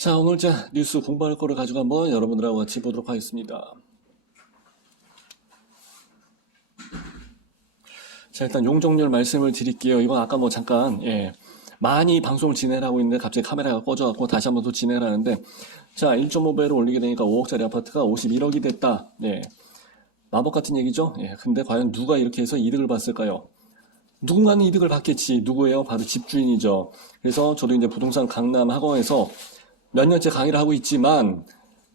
자, 오늘 자 뉴스 공부할 거를 가지고 한번 여러분들하고 같이 보도록 하겠습니다. 자, 일단 용적률 말씀을 드릴게요. 이건 아까 뭐 잠깐, 예. 많이 방송을 진행하고 있는데 갑자기 카메라가 꺼져갖고 다시 한번 또 진행을 하는데, 자, 1.5배로 올리게 되니까 5억짜리 아파트가 51억이 됐다. 예. 마법 같은 얘기죠? 예. 근데 과연 누가 이렇게 해서 이득을 봤을까요? 누군가는 이득을 받겠지. 누구예요? 바로 집주인이죠. 그래서 저도 이제 부동산 강남 학원에서 몇 년째 강의를 하고 있지만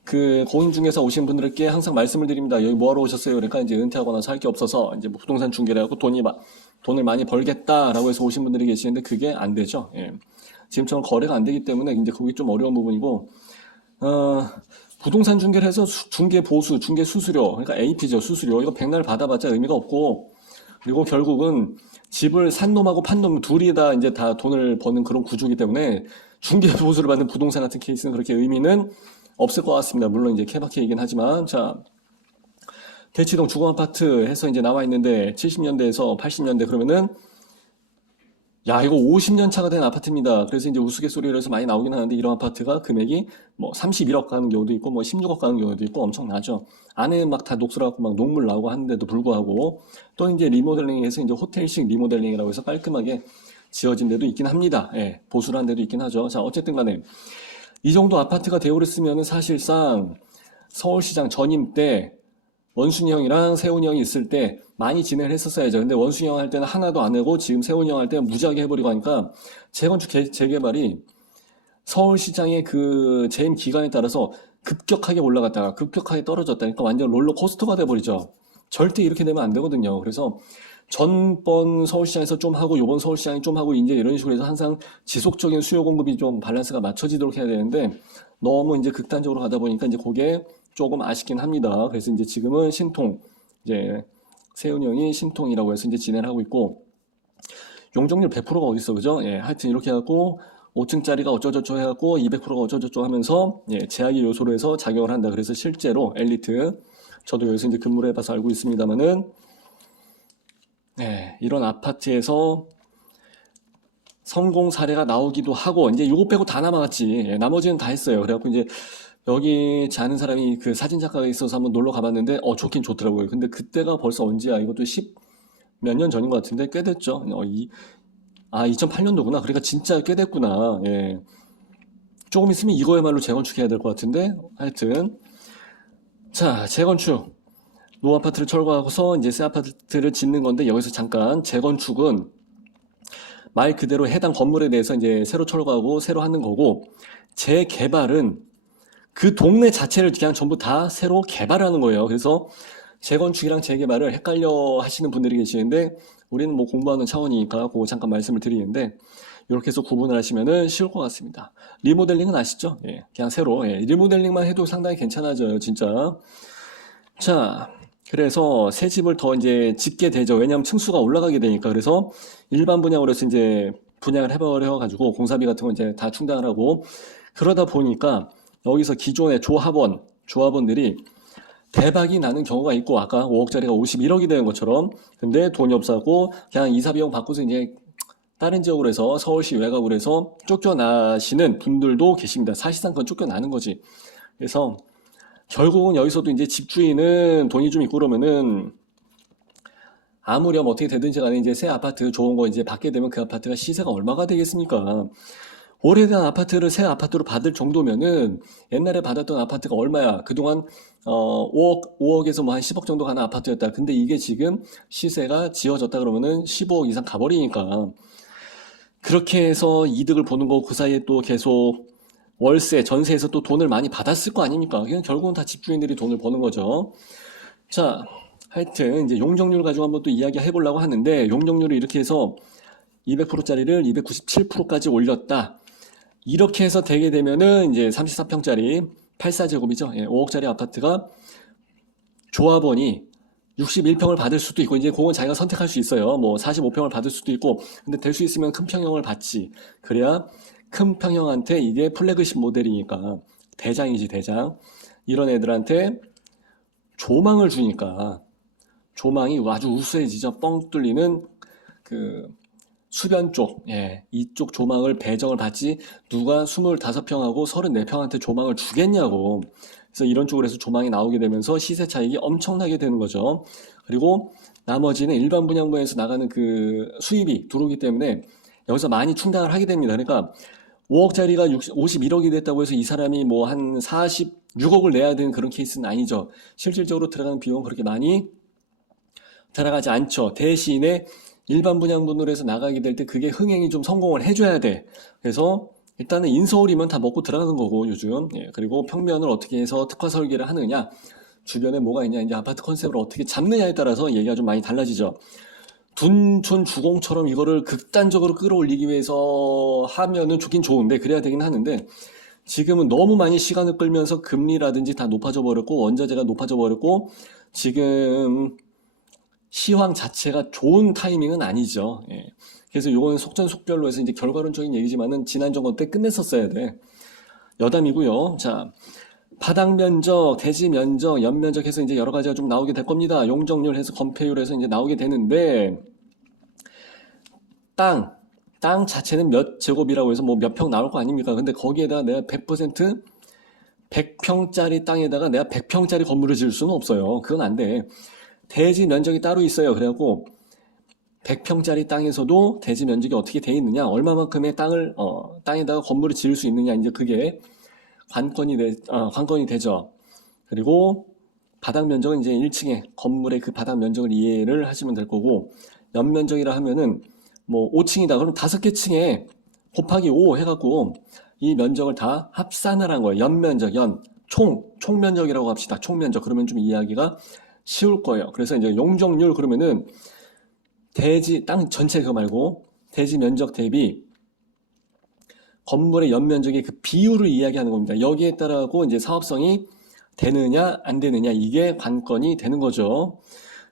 그 고인 중에서 오신 분들께 항상 말씀을 드립니다. 여기 뭐하러 오셨어요? 그러니까 이제 은퇴하거나 살게 없어서 이제 뭐 부동산 중개를 하고 돈이 마- 돈을 많이 벌겠다라고 해서 오신 분들이 계시는데 그게 안 되죠. 예. 지금처럼 거래가 안 되기 때문에 이제 그게 좀 어려운 부분이고 어, 부동산 중개를 해서 수- 중개 보수, 중개 수수료, 그러니까 AP죠, 수수료. 이거 백날 받아봤자 의미가 없고, 그리고 결국은 집을 산 놈하고 판 놈 둘이 다 이제 다 돈을 버는 그런 구조이기 때문에 중개 보수를 받는 부동산 같은 케이스는 그렇게 의미는 없을 것 같습니다. 물론 이제 케바케이긴 하지만, 자, 대치동 주거아파트 해서 이제 나와 있는데 70년대에서 80년대 그러면은 야, 이거 50년 차가 된 아파트입니다. 그래서 이제 우스갯소리를 해서 많이 나오긴 하는데 이런 아파트가 금액이 뭐 31억 가는 경우도 있고 뭐 16억 가는 경우도 있고 엄청나죠. 안에 막 다 녹슬어갖고 막 녹물 나오고 하는데도 불구하고 또 이제 리모델링해서 이제 호텔식 리모델링이라고 해서 깔끔하게 지어진 데도 있긴 합니다. 예, 보수한 데도 있긴 하죠. 자, 어쨌든 간에 이 정도 아파트가 되어렸으면 사실상 서울시장 전임 때 원순이 형이랑 세훈이 형이 있을 때 많이 진행을 했었어야죠. 근데 원순이 형 할 때는 하나도 안 하고 지금 세훈이 형 할 때는 무지하게 해버리고 하니까 재건축 개- 재개발이 서울시장의 그 재임 기간에 따라서 급격하게 올라갔다가 급격하게 떨어졌다니까 완전 롤러코스터가 돼버리죠. 절대 이렇게 되면 안 되거든요. 그래서 전번 서울시장에서 좀 하고 요번 서울시장이 좀 하고 이제 이런 식으로 해서 항상 지속적인 수요 공급이 좀 밸런스가 맞춰지도록 해야 되는데 너무 이제 극단적으로 가다 보니까 이제 그게 조금 아쉽긴 합니다. 그래서 이제 지금은 신통 이제 세훈이 형이 신통이라고 해서 이제 진행을 하고 있고 용적률 100%가 어디 있어 그죠? 예, 하여튼 이렇게 해갖고 5층짜리가 어쩌저쩌 해갖고 200%가 어쩌저쩌 하면서 예, 제약의 요소로 해서 작용을 한다. 그래서 실제로 엘리트 저도 여기서 이제 근무를 해봐서 알고 있습니다만은 예, 이런 아파트에서 성공 사례가 나오기도 하고 이제 요거 빼고 다 남아갔지. 예, 나머지는 다 했어요. 그래갖고 이제 여기 자는 사람이 그 사진 작가가 있어서 한번 놀러 가봤는데 어 좋긴 좋더라고요. 근데 그때가 벌써 언제야? 이것도 10 몇 년 전인 것 같은데 꽤 됐죠. 어, 이, 아 2008년도구나. 그러니까 진짜 꽤 됐구나. 예. 조금 있으면 이거야말로 재건축해야 될 것 같은데 하여튼 자 재건축 노 아파트를 철거하고서 이제 새 아파트를 짓는 건데 여기서 잠깐 재건축은 말 그대로 해당 건물에 대해서 이제 새로 철거하고 새로 하는 거고 재개발은 그 동네 자체를 그냥 전부 다 새로 개발하는 거예요. 그래서 재건축이랑 재개발을 헷갈려 하시는 분들이 계시는데 우리는 뭐 공부하는 차원이니까 그거 잠깐 말씀을 드리는데 이렇게 해서 구분을 하시면은 쉬울 것 같습니다. 리모델링은 아시죠? 예, 그냥 새로 예, 리모델링만 해도 상당히 괜찮아져요, 진짜. 자, 그래서 새 집을 더 이제 짓게 되죠. 왜냐하면 층수가 올라가게 되니까. 그래서 일반 분양으로 해서 이제 분양을 해버려 가지고 공사비 같은 거 이제 다 충당을 하고 그러다 보니까 여기서 기존의 조합원, 조합원들이 대박이 나는 경우가 있고 아까 5억짜리가 51억이 되는 것처럼 근데 돈이 없어갖고 그냥 이사 비용 받고서 이제 다른 지역으로 해서 서울시 외곽으로 해서 쫓겨나시는 분들도 계십니다. 사실상 그건 쫓겨나는 거지. 그래서 결국은 여기서도 이제 집주인은 돈이 좀 있고 그러면은 아무렴 어떻게 되든지 간에 이제 새 아파트 좋은 거 이제 받게 되면 그 아파트가 시세가 얼마가 되겠습니까? 오래된 아파트를 새 아파트로 받을 정도면은 옛날에 받았던 아파트가 얼마야? 그동안 어 5억 5억에서 뭐 한 10억 정도 가는 아파트였다. 근데 이게 지금 시세가 지어졌다 그러면은 15억 이상 가버리니까 그렇게 해서 이득을 보는 거고 그 사이에 또 계속 월세, 전세에서 또 돈을 많이 받았을 거 아닙니까? 그냥 결국은 다 집주인들이 돈을 버는 거죠. 자, 하여튼 이제 용적률 가지고 한번 또 이야기 해보려고 하는데 용적률을 이렇게 해서 200%짜리를 297%까지 올렸다. 이렇게 해서 되게 되면은 이제 34평짜리 84제곱이죠. 예, 5억짜리 아파트가 조합원이 61평을 받을 수도 있고 이제 그건 자기가 선택할 수 있어요. 뭐 45평을 받을 수도 있고 근데 될 수 있으면 큰 평형을 받지. 그래야 큰 평형한테 이게 플래그십 모델이니까 대장이지 대장. 이런 애들한테 조망을 주니까 조망이 아주 우수해지죠. 뻥 뚫리는 그 수변 쪽, 예, 이쪽 조망을 배정을 받지 누가 25평하고 34평한테 조망을 주겠냐고. 그래서 이런 쪽으로 해서 조망이 나오게 되면서 시세 차익이 엄청나게 되는 거죠. 그리고 나머지는 일반 분양분에서 나가는 그 수입이 들어오기 때문에 여기서 많이 충당을 하게 됩니다. 그러니까 5억짜리가 51억이 됐다고 해서 이 사람이 뭐 한 46억을 내야 되는 그런 케이스는 아니죠. 실질적으로 들어가는 비용은 그렇게 많이 들어가지 않죠. 대신에 일반 분양분으로 해서 나가게 될 때 그게 흥행이 좀 성공을 해줘야 돼. 그래서 일단은 인서울이면 다 먹고 들어가는 거고 요즘. 예, 그리고 평면을 어떻게 해서 특화 설계를 하느냐. 주변에 뭐가 있냐. 이제 아파트 컨셉을 어떻게 잡느냐에 따라서 얘기가 좀 많이 달라지죠. 둔촌 주공처럼 이거를 극단적으로 끌어올리기 위해서 하면은 좋긴 좋은데 그래야 되긴 하는데 지금은 너무 많이 시간을 끌면서 금리라든지 다 높아져 버렸고 원자재가 높아져 버렸고 지금 시황 자체가 좋은 타이밍은 아니죠. 예. 그래서 요거는 속전속결로 해서 이제 결과론적인 얘기지만은 지난 정권 때 끝냈었어야 돼. 여담이고요. 자, 바닥 면적, 대지 면적, 연 면적 해서 이제 여러 가지가 좀 나오게 될 겁니다. 용적률 해서 건폐율 해서 이제 나오게 되는데 땅, 땅 자체는 몇 제곱이라고 해서 뭐 몇 평 나올 거 아닙니까? 근데 거기에다가 내가 100% 100평짜리 땅에다가 내가 100평짜리 건물을 지을 수는 없어요. 그건 안 돼. 대지 면적이 따로 있어요. 그래갖고 100평짜리 땅에서도 대지 면적이 어떻게 돼 있느냐, 얼마만큼의 땅을 어, 땅에다가 건물을 지을 수 있느냐, 이제 그게 관건이 되, 어, 관건이 되죠. 그리고 바닥 면적은 이제 1층에 건물의 그 바닥 면적을 이해를 하시면 될 거고 연 면적이라 하면은 뭐 5층이다 그럼 다섯 개 층에 곱하기 5 해갖고 이 면적을 다 합산을 한 거예요. 연 면적, 연, 총, 총 면적이라고 합시다. 총 면적 그러면 좀 이해하기가 쉬울 거예요. 그래서 이제 용적률 그러면은 대지 땅 전체 그거 말고 대지 면적 대비 건물의 연면적의 그 비율을 이야기하는 겁니다. 여기에 따라고 이제 사업성이 되느냐 안 되느냐 이게 관건이 되는 거죠.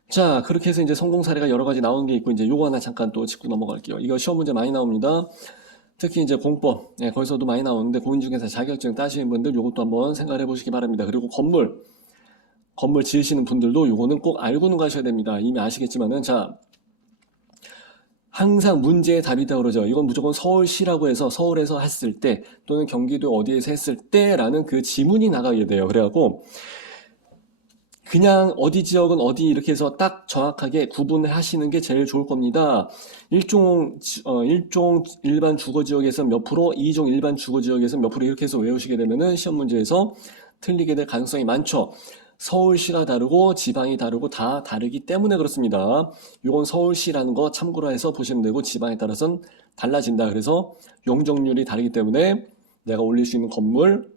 자 그렇게 해서 이제 성공 사례가 여러 가지 나온 게 있고 이제 요거 하나 잠깐 또 짚고 넘어갈게요. 이거 시험 문제 많이 나옵니다. 특히 이제 공법 네, 거기서도 많이 나오는데 공인중개사 자격증 따시는 분들 요것도 한번 생각해 보시기 바랍니다. 그리고 건물 건물 지으시는 분들도 요거는 꼭 알고는 가셔야 됩니다. 이미 아시겠지만은 자 항상 문제의 답이다 그러죠. 이건 무조건 서울시라고 해서 서울에서 했을 때 또는 경기도 어디에서 했을 때라는 그 지문이 나가게 돼요. 그래갖고 그냥 어디 지역은 어디 이렇게 해서 딱 정확하게 구분을 하시는 게 제일 좋을 겁니다. 일종 어, 일종 일반 주거 지역에서 몇 프로, 이종 일반 주거 지역에서 몇 프로 이렇게 해서 외우시게 되면은 시험 문제에서 틀리게 될 가능성이 많죠. 서울시가 다르고 지방이 다르고 다 다르기 때문에 그렇습니다. 이건 서울시라는 거 참고로 해서 보시면 되고 지방에 따라서는 달라진다. 그래서 용적률이 다르기 때문에 내가 올릴 수 있는 건물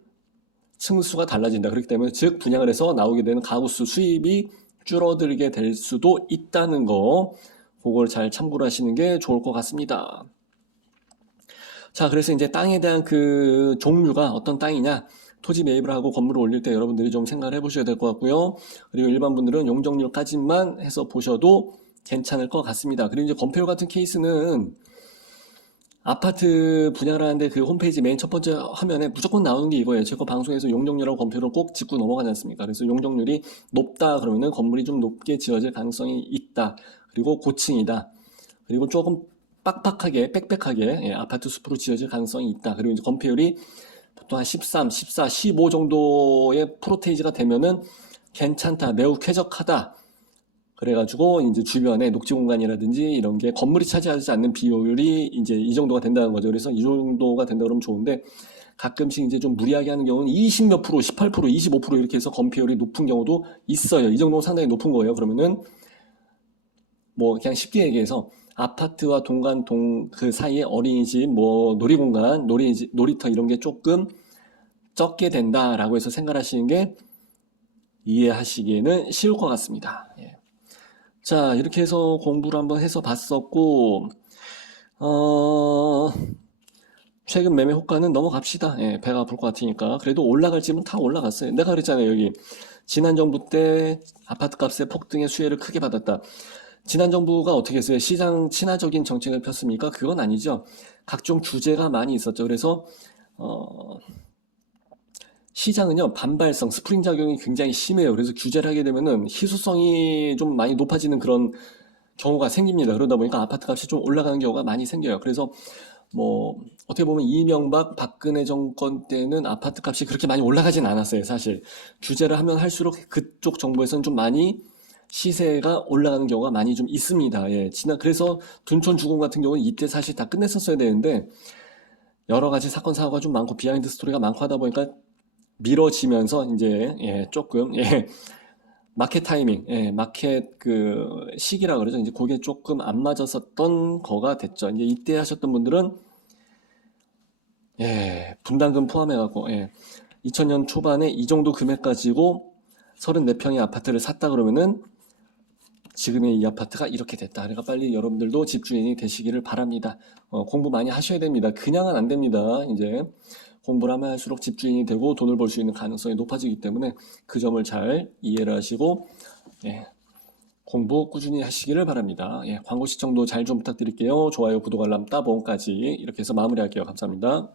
층수가 달라진다. 그렇기 때문에 즉 분양을 해서 나오게 되는 가구수 수입이 줄어들게 될 수도 있다는 거 그걸 잘 참고를 하시는 게 좋을 것 같습니다. 자, 그래서 이제 땅에 대한 그 종류가 어떤 땅이냐 토지 매입을 하고 건물을 올릴 때 여러분들이 좀 생각을 해보셔야 될 것 같고요. 그리고 일반 분들은 용적률까지만 해서 보셔도 괜찮을 것 같습니다. 그리고 이제 건폐율 같은 케이스는 아파트 분양을 하는데 그 홈페이지 맨 첫 번째 화면에 무조건 나오는 게 이거예요. 제거 방송에서 용적률하고 건폐율을 꼭 짚고 넘어가지 않습니까? 그래서 용적률이 높다 그러면은 건물이 좀 높게 지어질 가능성이 있다. 그리고 고층이다. 그리고 조금 빡빡하게 빽빽하게 예, 아파트 숲으로 지어질 가능성이 있다. 그리고 이제 건폐율이 보통 한 13, 14, 15 정도의 프로테이지가 되면은 괜찮다, 매우 쾌적하다. 그래가지고 이제 주변에 녹지 공간이라든지 이런 게 건물이 차지하지 않는 비율이 이제 이 정도가 된다는 거죠. 그래서 이 정도가 된다 그러면 좋은데 가끔씩 이제 좀 무리하게 하는 경우는 20 몇 프로, 18 프로, 25 프로 이렇게 해서 건폐율이 높은 경우도 있어요. 이 정도는 상당히 높은 거예요. 그러면은 뭐 그냥 쉽게 얘기해서 아파트와 동간 동 그 사이에 어린이집, 뭐 놀이공간, 놀이 놀이터 이런 게 조금 적게 된다라고 해서 생각하시는 게 이해하시기에는 쉬울 것 같습니다. 예. 자, 이렇게 해서 공부를 한번 해서 봤었고, 어, 최근 매매 호가는 넘어갑시다. 예, 배가 아플 것 같으니까. 그래도 올라갈 집은 다 올라갔어요. 내가 그랬잖아요, 여기. 지난 정부 때 아파트 값의 폭등의 수혜를 크게 받았다. 지난 정부가 어떻게 했어요? 시장 친화적인 정책을 폈습니까? 그건 아니죠. 각종 규제가 많이 있었죠. 그래서, 어, 시장은요, 반발성, 스프링 작용이 굉장히 심해요. 그래서 규제를 하게 되면은 희소성이 좀 많이 높아지는 그런 경우가 생깁니다. 그러다 보니까 아파트 값이 좀 올라가는 경우가 많이 생겨요. 그래서 뭐 어떻게 보면 이명박 박근혜 정권 때는 아파트 값이 그렇게 많이 올라가진 않았어요. 사실 규제를 하면 할수록 그쪽 정부에서는 좀 많이 시세가 올라가는 경우가 많이 좀 있습니다. 예, 지난 그래서 둔촌 주공 같은 경우는 이때 사실 다 끝냈었어야 되는데 여러 가지 사건 사고가 좀 많고 비하인드 스토리가 많고 하다 보니까 미뤄지면서 이제 예, 조금 예, 마켓 타이밍, 예, 마켓 그 시기라 그러죠. 이제 그게 조금 안 맞았었던 거가 됐죠. 이제 이때 하셨던 분들은 예, 분담금 포함해 갖고 예, 2000년 초반에 이 정도 금액 가지고 34평의 아파트를 샀다 그러면은 지금의 이 아파트가 이렇게 됐다. 그러니까 빨리 여러분들도 집주인이 되시기를 바랍니다. 어, 공부 많이 하셔야 됩니다. 그냥은 안 됩니다. 이제 공부를 하면 할수록 집주인이 되고 돈을 벌 수 있는 가능성이 높아지기 때문에 그 점을 잘 이해를 하시고 예, 공부 꾸준히 하시기를 바랍니다. 예, 광고 시청도 잘 좀 부탁드릴게요. 좋아요, 구독, 알람, 따봉까지 이렇게 해서 마무리할게요. 감사합니다.